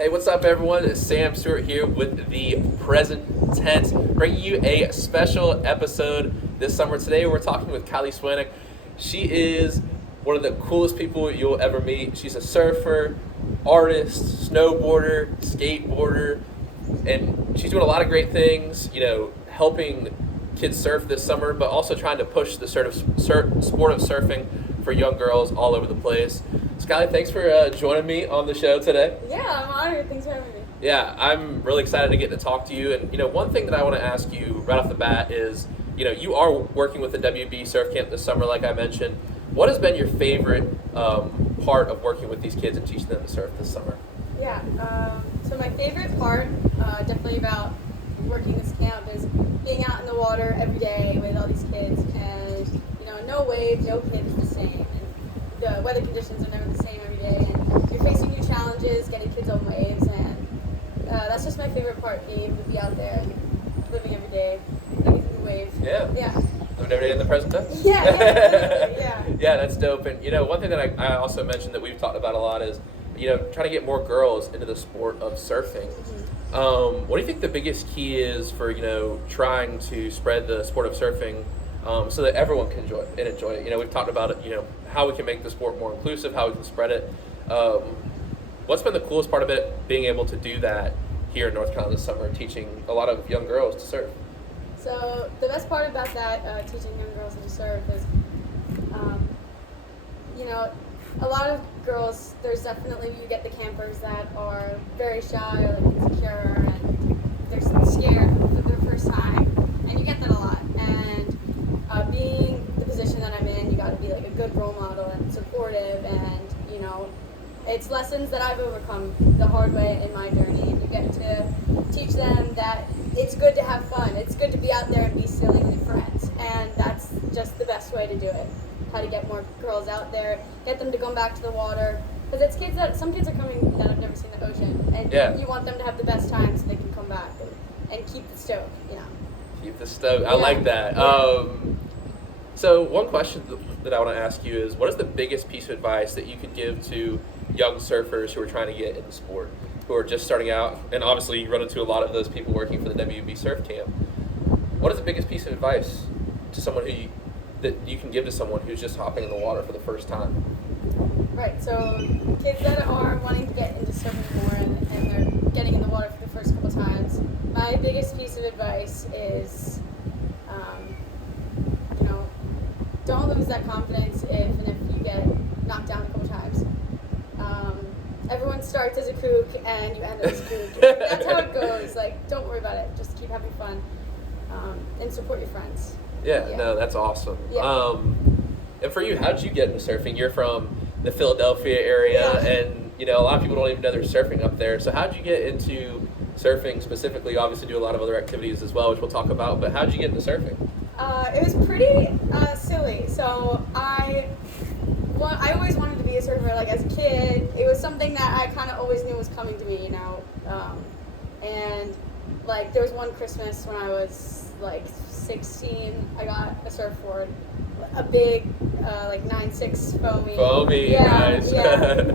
Hey, what's up, everyone? It's Sam Stewart here with the present tense, bringing you a special episode this summer. Today, we're talking with Kylie Swanick. She is one of the coolest people you'll ever meet. She's a surfer, artist, snowboarder, skateboarder, and she's doing a lot of great things, helping kids surf this summer, but also trying to push the sport of surfing for young girls all over the place. Kylie, thanks for joining me on the show today. Yeah, I'm honored. Thanks for having me. Yeah, I'm really excited to get to talk to you. And, one thing that I want to ask you right off the bat is, you are working with the WB Surf Camp this summer, like I mentioned. What has been your favorite part of working with these kids and teaching them to surf this summer? Yeah, so my favorite part, definitely about working this camp, is being out in the water every day with all these kids. And, no wave, no kid is the same. And the weather conditions are never the same every day. And you're facing new challenges, getting kids on waves. And that's just my favorite part, being able to be out there and living every day, living through the waves. Yeah. Living every day in the present tense? Yeah. Yeah, that's dope. And, one thing that I also mentioned that we've talked about a lot is, trying to get more girls into the sport of surfing. Mm-hmm. What do you think the biggest key is for, trying to spread the sport of surfing so that everyone can enjoy it? We've talked about it, how we can make the sport more inclusive, how we can spread it. What's been the coolest part of it, being able to do that here in North Carolina this summer, teaching a lot of young girls to surf? So the best part about that, teaching young girls how to surf, is, a lot of girls, there's definitely, you get the campers that are very shy or like insecure and they're scared for their first time, and you get that a lot. And being the position that I'm in, you got to be like a good role model and supportive, and it's lessons that I've overcome the hard way in my journey. And you get to teach them that it's good to have fun. It's good to be out there and be silly with your friends, and that's just the best way to do it. How to get more girls out there, get them to go back to the water, because some kids are coming that have never seen the ocean, and you want them to have the best time so they can come back and keep the stoke. Keep the stoke. I like that. So one question that I want to ask you is, what is the biggest piece of advice that you could give to young surfers who are trying to get in the sport, who are just starting out? And obviously you run into a lot of those people working for the WB Surf Camp. What is the biggest piece of advice to someone that you can give to someone who's just hopping in the water for the first time? Right, so kids that are wanting to get into surfing more and they're getting in the water for the first couple times, my biggest piece of advice is, don't lose that confidence if you get knocked down a couple times. Everyone starts as a kook and you end as a kook. That's how it goes. Like, don't worry about it. Just keep having fun and support your friends. Yeah, no, that's awesome. Yeah. And for you, how did you get into surfing? You're from the Philadelphia area, and a lot of people don't even know there's surfing up there. So how did you get into surfing specifically? Obviously do a lot of other activities as well, which we'll talk about, but how did you get into surfing? It was pretty silly. So I always wanted to be a surfer. Like, as a kid, it was something that I kind of always knew was coming to me, and like, there was one Christmas when I was like 16, I got a surfboard, a big, like 9.6 foamy. Foamy, yeah, nice. Yeah.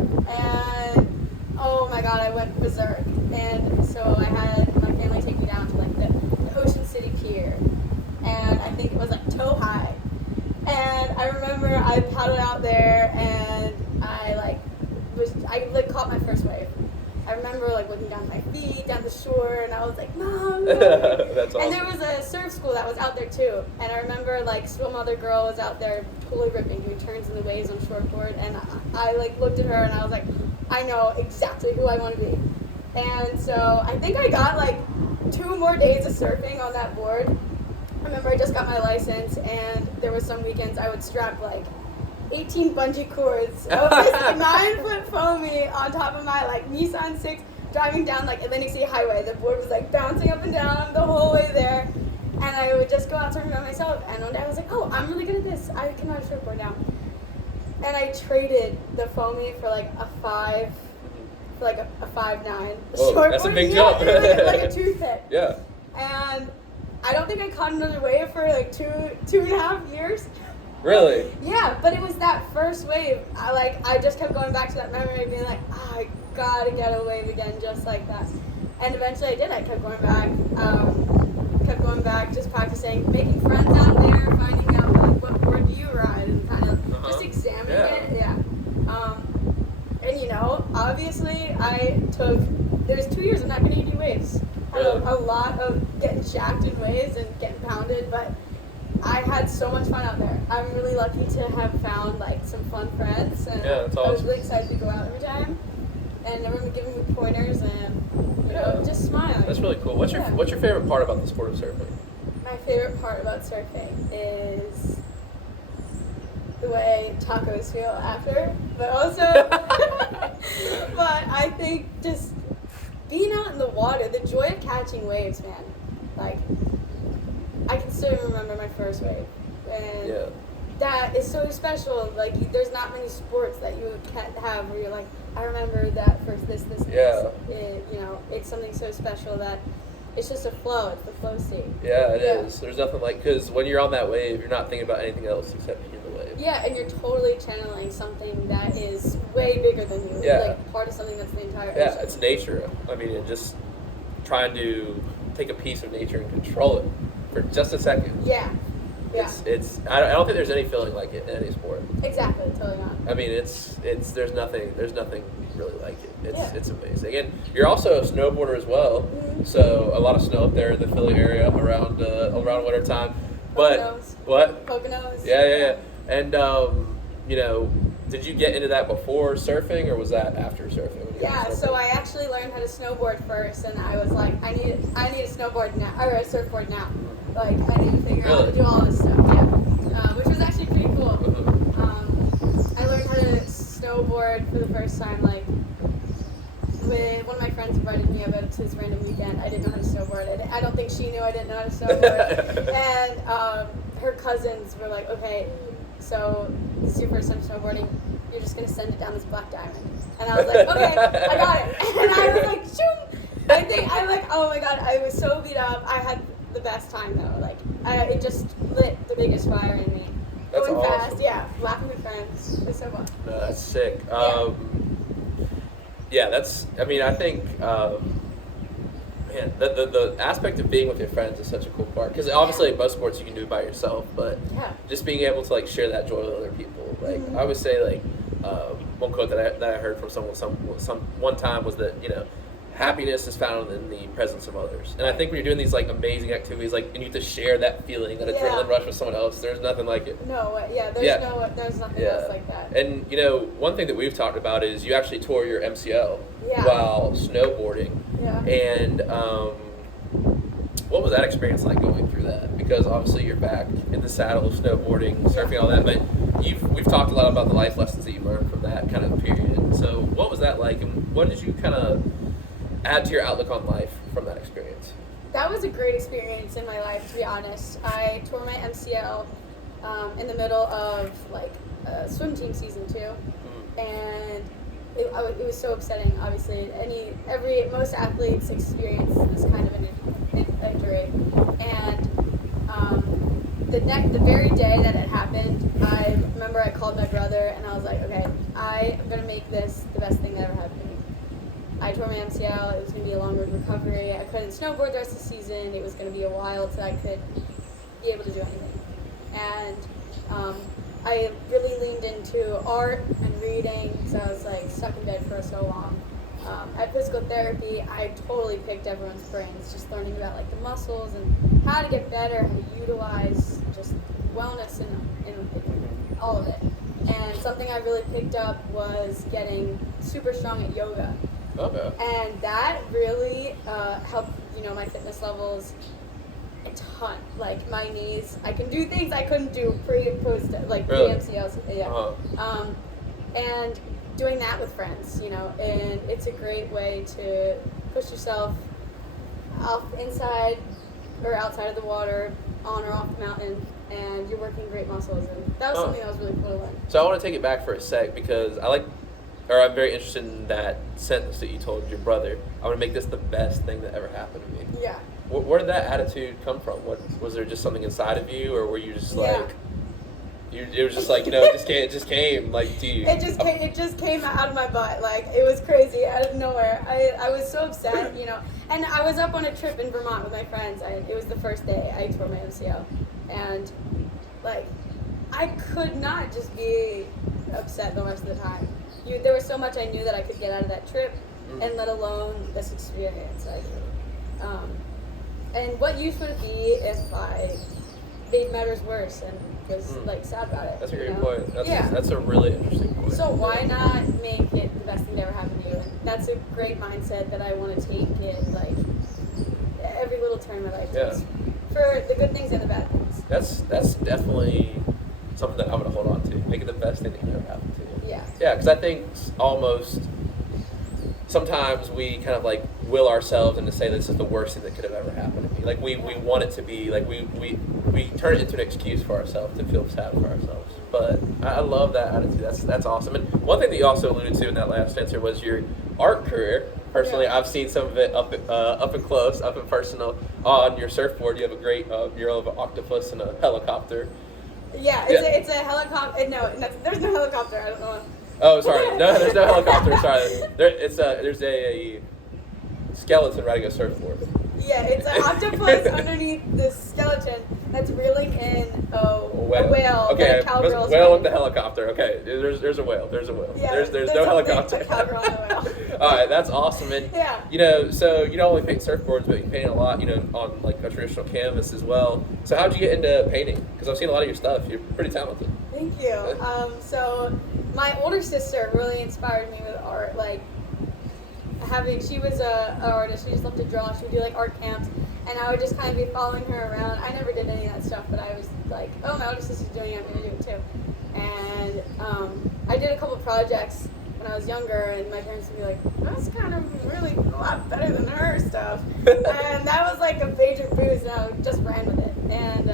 And oh my God, I went berserk. And so I had my family take me down to like the Ocean City Pier, and I think it was like toe high. And I remember I paddled out there, and I caught my first wave. I remember like looking down at my feet, down the shore, and I was like, Mom. That's awesome. And there was a surf school that was out there too. And I remember like some other girl was out there totally ripping, doing turns in the waves on shortboard. And I like looked at her and I was like, I know exactly who I want to be. And so I think I got like 2 more days of surfing on that board. I remember I just got my license, and there were some weekends I would strap like 18 bungee cords of this 9-foot foamy on top of my like Nissan 6, driving down like Atlantic City Highway. The board was like bouncing up and down the whole way there, and I would just go out surfing by myself. And one day I was like, oh, I'm really good at this. I can ride a surfboard now. And I traded the foamy for like a 5, for like a 5'9". Whoa, that's a big jump. like a toothpick. Yeah. And I don't think I caught another wave for like two and a half years. Really? Yeah, but it was that first wave. I just kept going back to that memory, being like, gotta get a wave again just like that. And eventually I did. I kept going back, just practicing, making friends out there, finding out like what board do you ride, and kind of just examining it. Yeah. And you know, obviously there was 2 years of not getting any waves. Really? A lot of getting shacked in waves and getting pounded, but I had so much fun out there. I'm really lucky to have found like some fun friends, and that's I was awesome. really excited to go out every time. And everyone giving me pointers and just smiling. That's really cool. What's your favorite part about the sport of surfing? My favorite part about surfing is the way tacos feel after, but also, but I think just being out in the water, the joy of catching waves, man. Like, I can still remember my first wave, and that is so special. Like, there's not many sports that you can't have where you're like, I remember that first this. It's something so special that it's just a flow. It's the flow state. Yeah, it is. There's nothing like, because when you're on that wave, you're not thinking about anything else except being in the wave. Yeah, and you're totally channeling something that is way bigger than you. Yeah. Like part of something that's the entire ocean. Yeah, it's nature. I mean, and just trying to take a piece of nature and control it for just a second. Yeah. It's I don't think there's any feeling like it in any sport. Exactly, totally not. I mean, there's nothing really like it. It's amazing. And you're also a snowboarder as well. Mm-hmm. So a lot of snow up there in the Philly area around winter time. But Poconos. what? Poconos. Yeah. And did you get into that before surfing, or was that after surfing? When you got Yeah, into so snowboarding? I actually learned how to snowboard first, and I was like, I need a snowboard now, or a surfboard now. Like, I need to figure out how to do all this stuff. Yeah, which was actually pretty cool. I learned how to snowboard for the first time, like, when one of my friends invited me over to this random weekend. I didn't know how to snowboard. I don't think she knew I didn't know how to snowboard. And her cousins were like, okay, so this is your first time snowboarding. You're just going to send it down this black diamond. And I was like, okay, I got it. And I was like, shoot. Oh my God, I was so beat up. I had the best time though. Like, it just lit the biggest fire in me. That's Going awesome. fast, laughing with friends. It was so fun. No, that's sick. I think, man, the aspect of being with your friends is such a cool part. Because obviously, most sports you can do by yourself, but just being able to like share that joy with other people. Like I always say, like one quote that I heard from someone one time was that happiness is found in the presence of others. And I think when you're doing these like amazing activities, like, and you have to share that feeling, that adrenaline rush with someone else, there's nothing like it. There's nothing else like that. And one thing that we've talked about is you actually tore your MCL while snowboarding. Yeah. And what was that experience like going through that? Because obviously you're back in the saddle of snowboarding, surfing, all that, but we've talked a lot about the life lessons that you learned from that kind of period. So what was that like, and what did you kind of add to your outlook on life from that experience? That was a great experience in my life, to be honest. I tore my MCL in the middle of like swim team season 2, and it was so upsetting. Obviously, most athletes experience this kind of an injury, and the very day that it happened, I remember I called my brother and I was like, okay, I am gonna make this the best thing that ever happened to me. I tore my MCL. It was going to be a long road recovery. I couldn't snowboard the rest of the season. It was going to be a while till I could be able to do anything. And I really leaned into art and reading because I was like stuck in bed for so long. At physical therapy, I totally picked everyone's brains, just learning about like the muscles and how to get better, how to utilize just wellness in all of it. And something I really picked up was getting super strong at yoga. Okay. And that really helped, my fitness levels a ton. Like my knees, I can do things I couldn't do pre and post, like pre-MCLs. Yeah. And doing that with friends, and it's a great way to push yourself off inside or outside of the water, on or off the mountain, and you're working great muscles. And that was something that was really cool to learn. So I want to take it back for a sec because I'm very interested in that sentence that you told your brother. I want to make this the best thing that ever happened to me. Yeah. Where did that attitude come from? Was there just something inside of you, or were you just like... It was just like, it just came like to you. It just came out of my butt. Like, it was crazy out of nowhere. I was so upset, And I was up on a trip in Vermont with my friends. It was the first day I tore my MCL, and like, I could not just be upset the rest of the time. There was so much I knew that I could get out of that trip, and let alone this experience. And what use would it be if I made matters worse and was like sad about it? That's a great point. That's a really interesting point. So why not make it the best thing that ever happened to you? And that's a great mindset that I want to take in like every little turn of my life. Yeah. For the good things and the bad things. That's definitely something that I'm gonna hold on to. Make it the best thing that can ever happen to you. Yeah. Yeah, because I think almost sometimes we kind of like will ourselves into say this is the worst thing that could have ever happened to me. Like we want it to be like we turn it into an excuse for ourselves to feel sad for ourselves. But I love that attitude. That's awesome. And one thing that you also alluded to in that last answer was your art career. Personally, I've seen some of it up and close, up and personal. On your surfboard, you have a great mural of an octopus and a helicopter. Yeah, it's a helicopter. No, there's no helicopter. I don't know. Oh, sorry. No, there's no helicopter. Sorry. There's a skeleton riding a surfboard. Yeah, it's an octopus underneath the skeleton that's reeling in a whale. Okay, a cowgirl's whale with riding. the helicopter. Okay, there's a whale. There's a whale. Yeah, there's no helicopter. A cowgirl on a whale. All right, that's awesome. And Yeah. so you not only paint surfboards, but you paint a lot, on like a traditional canvas as well. So how'd you get into painting? Because I've seen a lot of your stuff. You're pretty talented. Thank you. So my older sister really inspired me with art. Like she was an artist. She just loved to draw. She would do like art camps, and I would just kind of be following her around. I never did any of that stuff, but I was like, oh, my older sister's doing it, I'm gonna do it too. And I did a couple projects when I was younger, and my parents would be like, that's kind of really a lot better than her stuff. And that was like a major boost, and I just ran with it. And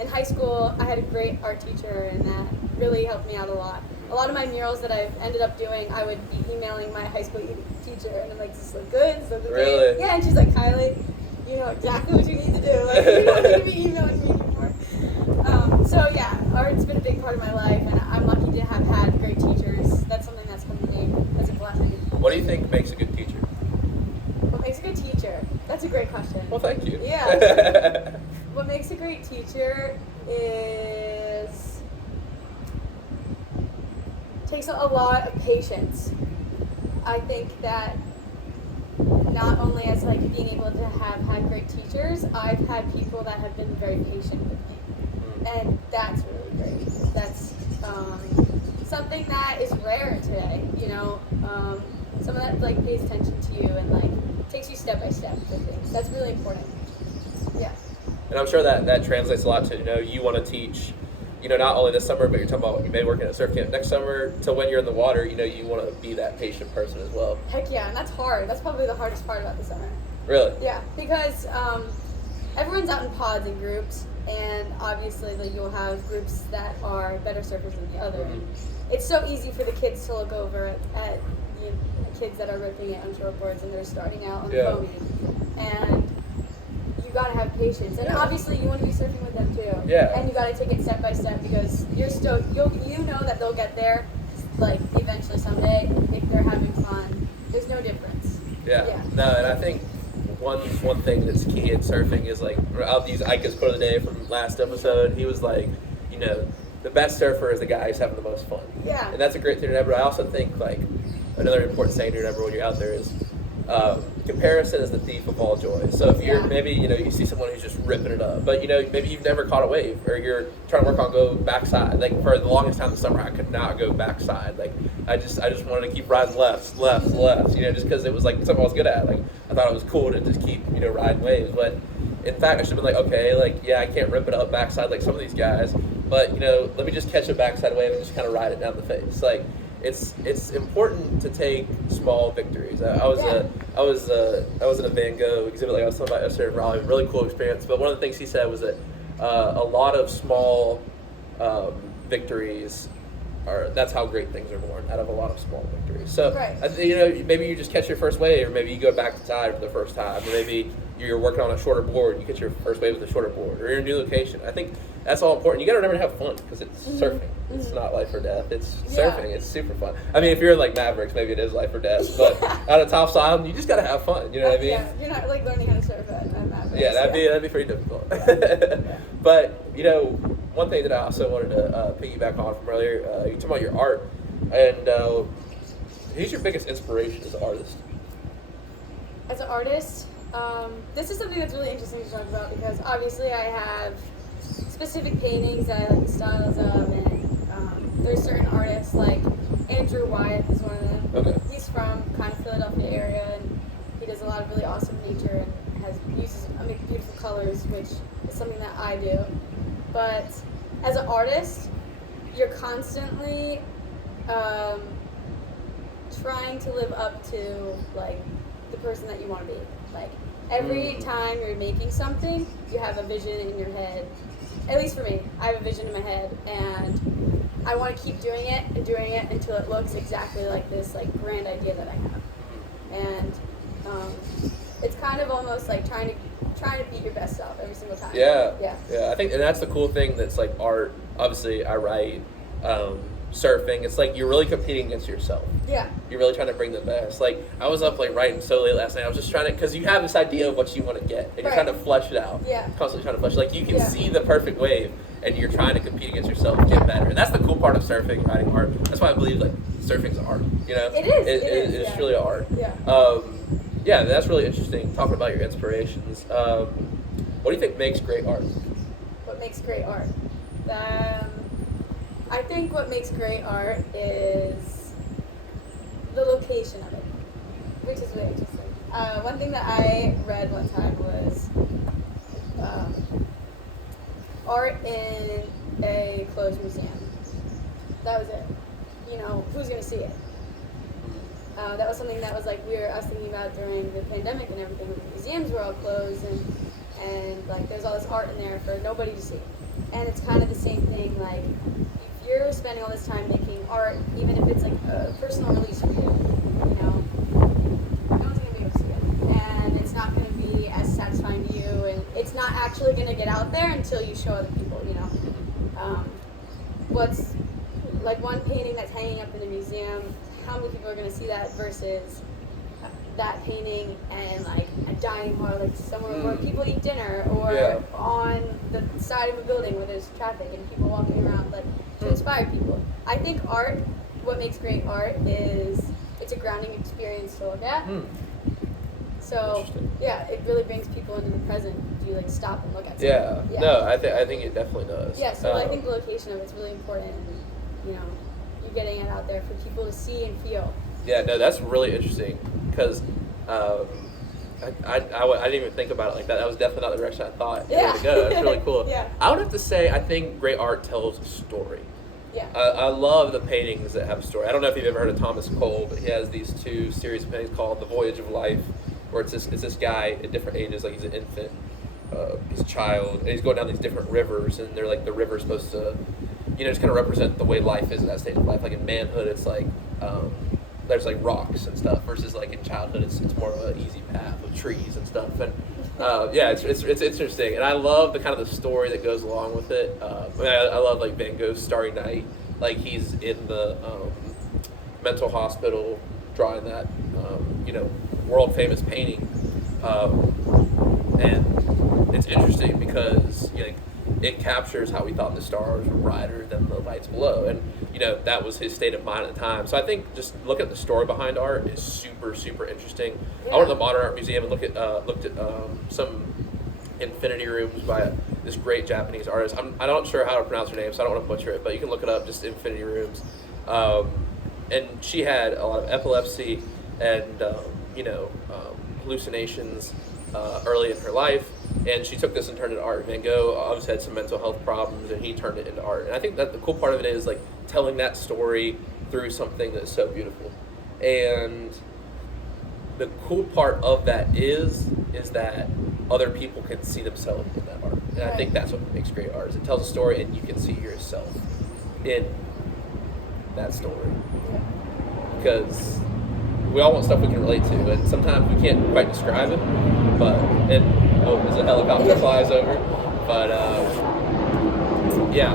in high school, I had a great art teacher, and that really helped me out a lot. A lot of my murals that I've ended up doing, I would be emailing my high school teacher, and I'm like, does this look good? Does this look Really? good? Yeah, and she's like, Kylie, you know exactly what you need to do. Like, you don't need to be emailing me anymore. So yeah, art's been a big part of my life, and I'm lucky to have had great teachers. That's something that's come to me as a blessing. What do you think makes a good teacher? What makes a good teacher? That's a great question. Well, thank you. Yeah. What makes a great teacher is takes a lot of patience. I think that not only as like being able to have had great teachers, I've had people that have been very patient with me, and that's really great. That's something that is rare today. Someone that like pays attention to you and like takes you step by step with things. That's really important. Yeah. And I'm sure that translates a lot to, you want to teach, not only this summer, but you're talking about you may work in a surf camp next summer to when you're in the water, you want to be that patient person as well. Heck yeah, and that's hard. That's probably the hardest part about the summer. Really? Yeah, because everyone's out in pods and groups, and obviously you'll have groups that are better surfers than the other. Mm-hmm. It's so easy for the kids to look over at kids that are ripping it on shortboards and they're starting out on foaming. And you gotta have patience, and obviously you want to be surfing with them too. Yeah. And you gotta take it step by step because you're still you know that they'll get there, like eventually someday if they're having fun. There's no difference. Yeah. No, and I think one thing that's key in surfing is like I'll use Ika's quote of the day from last episode. He was like, the best surfer is the guy who's having the most fun. Yeah. And that's a great thing to remember. I also think like another important saying to remember when you're out there is comparison is the thief of all joy. So if you're maybe you see someone who's just ripping it up, but maybe you've never caught a wave, or you're trying to work on go backside. Like for the longest time this summer, I could not go backside. Like I just wanted to keep riding left, just because it was like something I was good at. Like I thought it was cool to just keep riding waves, but in fact I should have been like, okay, like I can't rip it up backside like some of these guys, but let me just catch a backside wave and just kind of ride it down the face. Like it's important to take small victories. I was in a Van Gogh exhibit like I was talking about yesterday in Raleigh. Really cool experience. But one of the things he said was that a lot of small victories are that's how great things are born, out of a lot of small victories. So Right. maybe you just catch your first wave, or maybe you go back to tide for the first time, or maybe you're working on a shorter board, you get your first wave with a shorter board, or you're in a new location. I think that's all important. You got to remember to have fun, because it's surfing. It's not life or death. It's surfing. It's super fun. I mean, if you're like Mavericks, maybe it is life or death. But out of Topps Island, you just got to have fun. You know what I mean? Yeah, you're not like learning how to surf at Mavericks. Yeah, that'd be pretty difficult. But one thing that I also wanted to piggyback on from earlier, you talking about your art, and who's your biggest inspiration as an artist? As an artist, this is something that's really interesting to talk about, because obviously I have specific paintings that I like the styles of, and there's certain artists like Andrew Wyeth is one of them. Okay. He's from kind of Philadelphia area, and he does a lot of really awesome nature and uses beautiful colors, which is something that I do. But as an artist, you're constantly trying to live up to like the person that you want to be. Like every time you're making something, you have a vision in your head. At least for me, I have a vision in my head, and I want to keep doing it until it looks exactly like this like grand idea that I have. And it's kind of almost like trying to beat your best self every single time. Yeah. Yeah. I think, and that's the cool thing that's like art. Obviously, I write, surfing. It's like you're really competing against yourself. Yeah. You're really trying to bring the best. Like I was up like writing so late last night. I was just trying to, because you have this idea of what you want to get, and you're trying to flesh it out. Yeah. Constantly trying to flesh it. Like you can see the perfect wave, and you're trying to compete against yourself to get better. And that's the cool part of surfing, writing art. That's why I believe like surfing's an art. You know. It is. It's truly an art. Yeah. Yeah, that's really interesting. Talking about your inspirations. What do you think makes great art? What makes great art? I think what makes great art is the location of it, which is really interesting. One thing that I read one time was art in a closed museum. That was it. Who's going to see it? That was something that was like I was thinking about during the pandemic and everything, when the museums were all closed and like there's all this art in there for nobody to see. And it's kind of the same thing, like if you're spending all this time making art, even if it's like a personal release for you, no one's going to be able to see it. And it's not going to be as satisfying to you, and it's not actually going to get out there until you show other people, What's like one painting that's hanging up in a museum, how many people are going to see that versus that painting and like a dining hall, like somewhere where people eat dinner, or on the side of a building where there's traffic and people walking around, like to inspire people. I think art, what makes great art is it's a grounding experience to look at. So it really brings people into the present if you like stop and look at something. Yeah. No, I think it definitely does. Yeah, so I think the location of it's really important, and you're getting it out there for people to see and feel. Yeah, no, that's really interesting, because I didn't even think about it like that. That was definitely not the direction I thought it would go. That's really cool. I would have to say I think great art tells a story. Yeah. I love the paintings that have a story. I don't know if you've ever heard of Thomas Cole, but he has these two series of paintings called The Voyage of Life, where it's this guy at different ages, like he's an infant, he's a child, and he's going down these different rivers, and they're like the river's supposed to, just kind of represent the way life is in that stage of life. Like in manhood, it's like there's like rocks and stuff, versus like in childhood, it's more of an easy path with trees and stuff. And it's interesting, and I love the kind of the story that goes along with it. I love like Van Gogh's Starry Night. Like he's in the mental hospital drawing that world famous painting, and it's interesting because it captures how we thought the stars were brighter than the lights below, and that was his state of mind at the time. So I think just looking at the story behind art is super, super interesting. I went to the Modern Art Museum and looked at some infinity rooms by this great Japanese artist. I'm not sure how to pronounce her name, so I don't want to butcher it, but you can look it up, just infinity rooms. And she had a lot of epilepsy and hallucinations early in her life, and she took this and turned it into art. Van Gogh obviously had some mental health problems, and he turned it into art. And I think that the cool part of it is like telling that story through something that's so beautiful. And the cool part of that is that other people can see themselves in that art. And I think that's what makes great art, is it tells a story and you can see yourself in that story? Yeah. Because we all want stuff we can relate to, and sometimes we can't quite describe it. But there's a helicopter that flies over. But yeah,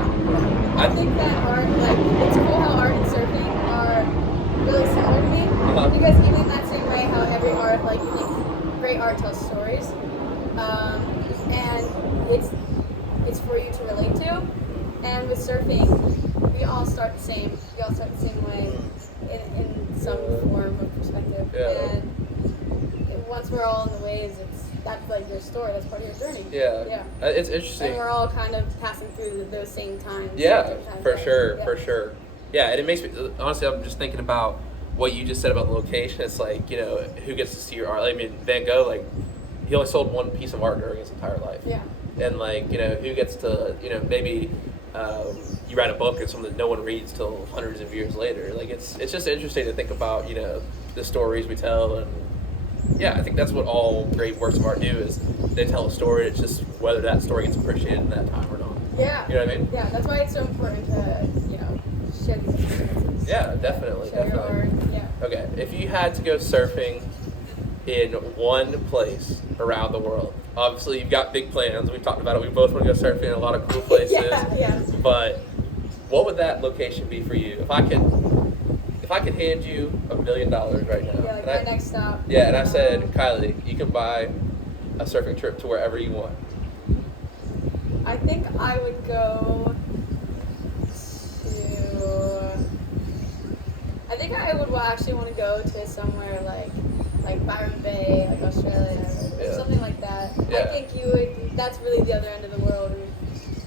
I think that art, like, it's cool how art and surfing are really similar to me. Because even in that same way, how every art, like, you think great art tells stories, and it's for you to relate to. And with surfing, we all start the same. We all start the same way in some form of perspective. Yeah. And once we're all in the waves, that's like your story. That's part of your journey. Yeah. Yeah. It's interesting. And we're all kind of passing through those same times. Yeah, for Yeah. sure. Yeah, and it makes me, honestly, I'm just thinking about what you just said about the location. It's like, you know, who gets to see your art? I mean, Van Gogh, like, he only sold one piece of art during his entire life. Yeah. And, like, you know, who gets to, you know, maybe you write a book and something that no one reads till hundreds of years later. Like, it's just interesting to think about, you know, the stories we tell. And yeah, I think that's what all great works of art do, is they tell a story. It's just whether that story gets appreciated in that time or not. Yeah. You know what I mean? Yeah, that's why it's so important to, you know, share these experiences. Yeah, definitely. Share your art. Yeah. Okay, if you had to go surfing in one place around the world, obviously you've got big plans. We've talked about it. We both want to go surfing in a lot of cool places. Yeah. But what would that location be for you? If I could hand you $1 million right now. Yeah, like my next stop. Yeah, and I said, Kylie, you can buy a surfing trip to wherever you want. I think I would go to. I think I would actually want to go to somewhere like Byron Bay, like Australia, or something like that. Yeah. I think you would. That's really the other end of the world.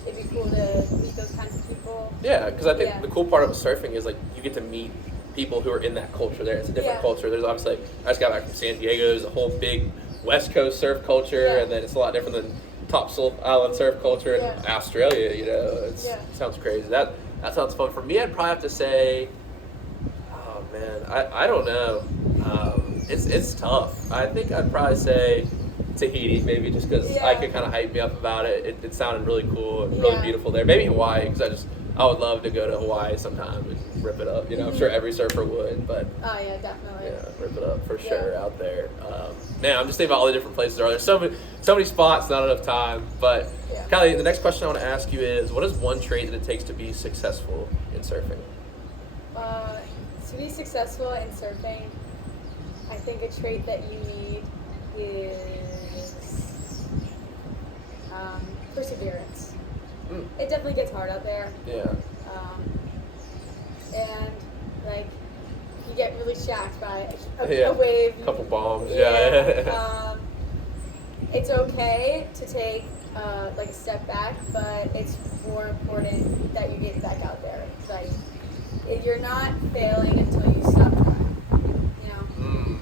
It'd be cool to meet those kinds of people. Yeah, because I think the cool part of surfing is, like, you get to meet people who are in that culture there. It's a different culture. There's obviously, I just got back from San Diego. There's a whole big West Coast surf culture, and then it's a lot different than Topsail Island surf culture in Australia. You know, it sounds crazy. That sounds fun. For me, I'd probably have to say, oh man, I don't know. It's tough. I think I'd probably say Tahiti, maybe, just because I could kind of hype me up about it. It sounded really cool and really beautiful there. Maybe Hawaii, because I would love to go to Hawaii sometime and rip it up. You know, I'm sure every surfer would, but oh yeah, definitely. Yeah, rip it up for sure out there. Man, I'm just thinking about all the different places there are. There's so many spots, not enough time. But Kylie, the next question I want to ask you is, what is one trait that it takes to be successful in surfing? To be successful in surfing, I think a trait that you need is perseverance. It definitely gets hard out there. Yeah. And like you get really shacked by a wave. A couple bombs. It's okay to take like a step back, but it's more important that you get back out there. Like you're not failing until you stop trying. You know.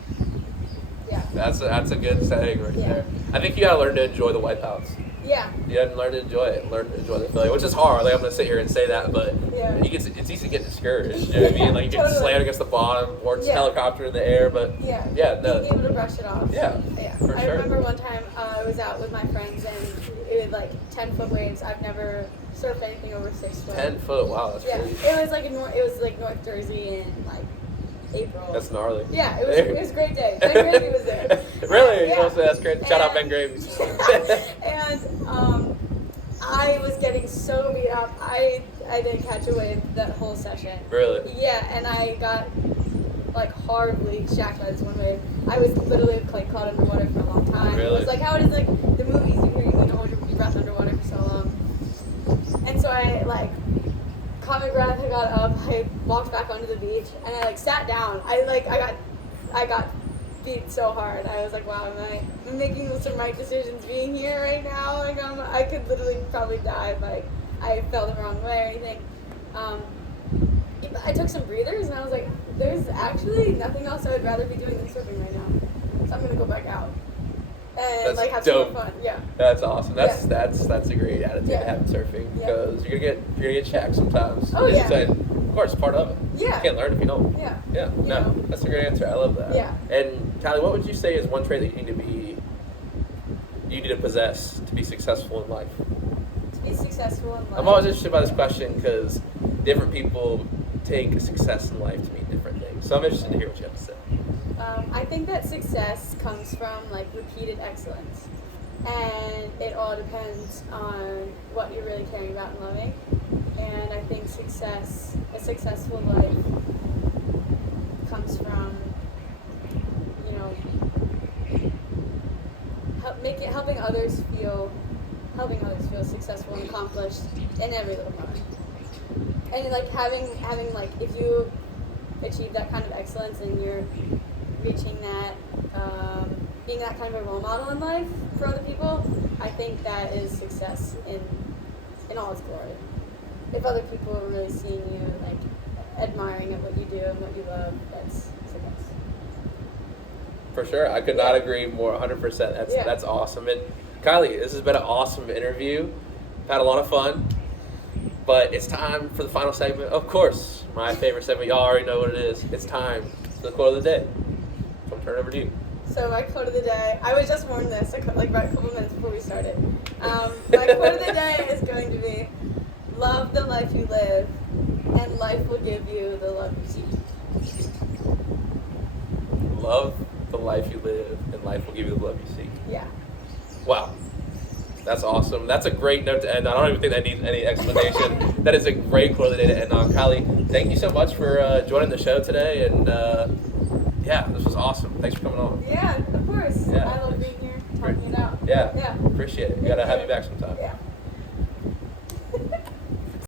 Yeah. That's a good saying right there. I think you gotta learn to enjoy the wipeouts. Yeah. You have to learn to enjoy it, learn to enjoy the feeling, which is hard. Like, I'm gonna sit here and say that, but it's easy to get discouraged. You know what I mean? Like, you get slammed against the bottom, or just helicopter in the air, but being able to brush it off. Yeah, for I sure. remember one time I was out with my friends and it was like 10-foot waves. I've never surfed anything over 6 foot. 10 foot, wow, that's crazy. It was like North Jersey in like April. That's gnarly. Yeah, it was a great day. Ben Gravy was there. Really? Yeah. That's great. Shout out Ben Gravy. And I was getting so beat up. I didn't catch a wave that whole session. Really? Yeah, and I got like horribly shacked by this one wave. I was literally like caught underwater for a long time. Really? It was like how it is like the movies, you can hold your breath underwater for so long. And so I like caught my breath, I got up, I walked back onto the beach, and I like sat down. I got beat so hard. I was like, wow, I'm making some right decisions being here right now. Like I could literally probably die if I fell the wrong way or anything. I took some breathers and I was like, there's actually nothing else I would rather be doing than surfing right now. So I'm gonna go back out and that's have dope. some more fun. Yeah. That's awesome. That's a great attitude to have in surfing, because you're gonna get shacked sometimes. Oh yeah. Of course, it's part of it. Yeah. You can't learn if you don't. Yeah. Yeah. No, that's a great answer. I love that. Yeah. And Kylie, what would you say is one trait that you need to possess to be successful in life? To be successful in life. I'm always interested by this question because different people take success in life to mean different things. So I'm interested to hear what you have to say. I think that success comes from like repeated excellence, and it all depends on what you're really caring about and loving. And I think a successful life comes from, you know, helping others feel successful and accomplished in every little moment. And like having like, if you achieve that kind of excellence and you're reaching that, being that kind of a role model in life for other people, I think that is success in all its glory. If other people are really seeing you, like admiring at what you do and what you love, that's success. For sure, I could not agree more. 100%. That's awesome. And Kylie, this has been an awesome interview. I've had a lot of fun, but it's time for the final segment. Of course, my favorite segment. Y'all already know what it is. It's time for the quote of the day. So I'll turn it over to you. So my quote of the day, I was just warned this like about a couple minutes before we started. My quote of the day is going to be, love the life you live, and life will give you the love you seek. Love the life you live, and life will give you the love you seek. Yeah. Wow. That's awesome. That's a great note to end on. I don't even think that needs any explanation. That is a great quote of the day to end on. Kylie, thank you so much for joining the show today. And yeah, this was awesome. Thanks for coming on. Yeah, of course. Yeah. I love being here, talking it out. Yeah. Appreciate it. We got to have you back sometime. Yeah.